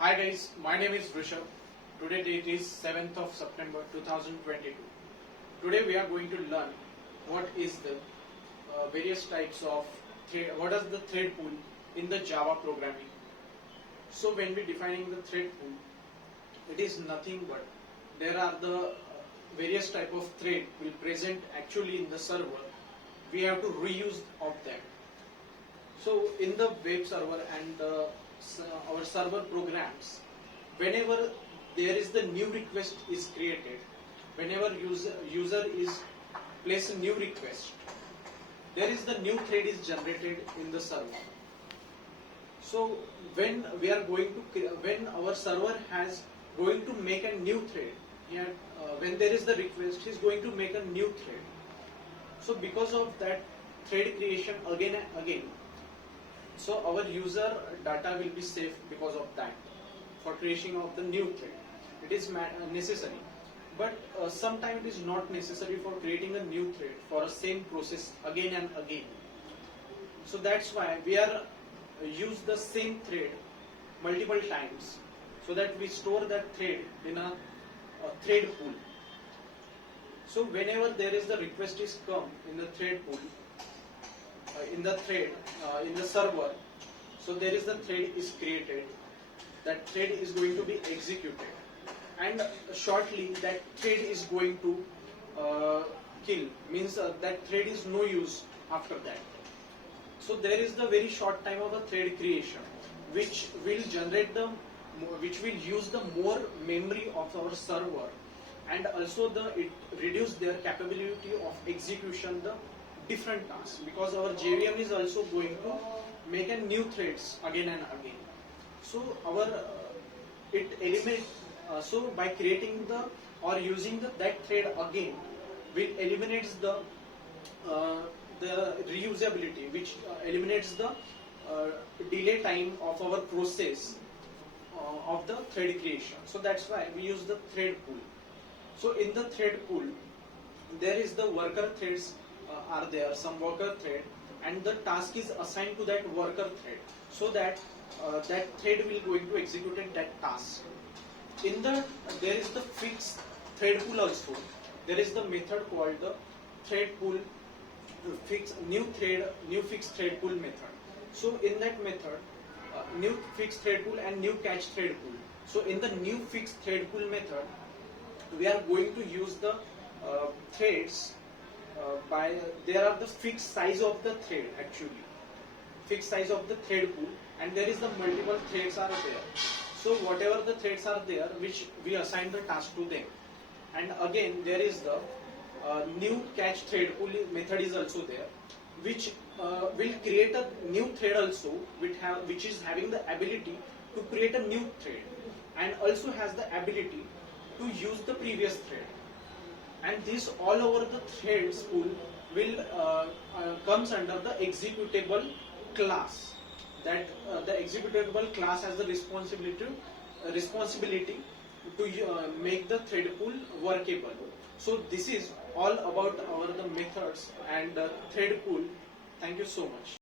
Hi guys, my name is Rishabh. Today date is 7th of September 2022. Today we are going to learn what is the various types of thread, what is the thread pool in the Java programming. So when we defining the thread pool, it is nothing but there are the various type of thread will present actually in the server. We have to reuse of them. So in the web server and our server programs, whenever there is the new request is created, whenever user is place a new request, there is the new thread is generated in the server. So when we are going to when our server has going to make a new thread, when there is the request, he is going to make a new thread. So because of that thread creation again and again, so our user data will be safe because of that for creation of the new thread. It is necessary, but sometimes it is not necessary for creating a new thread for a same process again and again. So that's why we are use the same thread multiple times so that we store that thread in a thread pool. So whenever there is the request is come in the thread pool, in the thread in the server, so there is the thread is created, that thread is going to be executed, and shortly that thread is going to kill, means that thread is no use after that. So there is the very short time of the thread creation, which will generate the which will use the more memory of our server, and also it reduce their capability of execution the different tasks, because our JVM is also going to make a new threads again and again. So our it eliminate so by creating the or using that thread again, will eliminates the reusability, which eliminates the delay time of our process of the thread creation. So that's why we use the thread pool. So in the thread pool, there is the worker threads are there, some worker thread, and the task is assigned to that worker thread, so that that thread will going to execute that task. In the there is the fixed thread pool also. There is the method called the thread pool new fixed thread pool method. So in that method, new fixed thread pool and new catch thread pool. So in the new fixed thread pool method, we are going to use the threads by there are the fixed size of the thread, actually fixed size of the thread pool, and there is the multiple threads are there. So whatever the threads are there, which we assign the task to them, and again there is the new catch thread pool method is also there, which will create a new thread also, which is having the ability to create a new thread, and also has the ability to use the previous thread. And this all over the threads pool will comes under the executable class. That the executable class has the responsibility to make the thread pool workable. So this is all about the methods and thread pool. Thank you so much.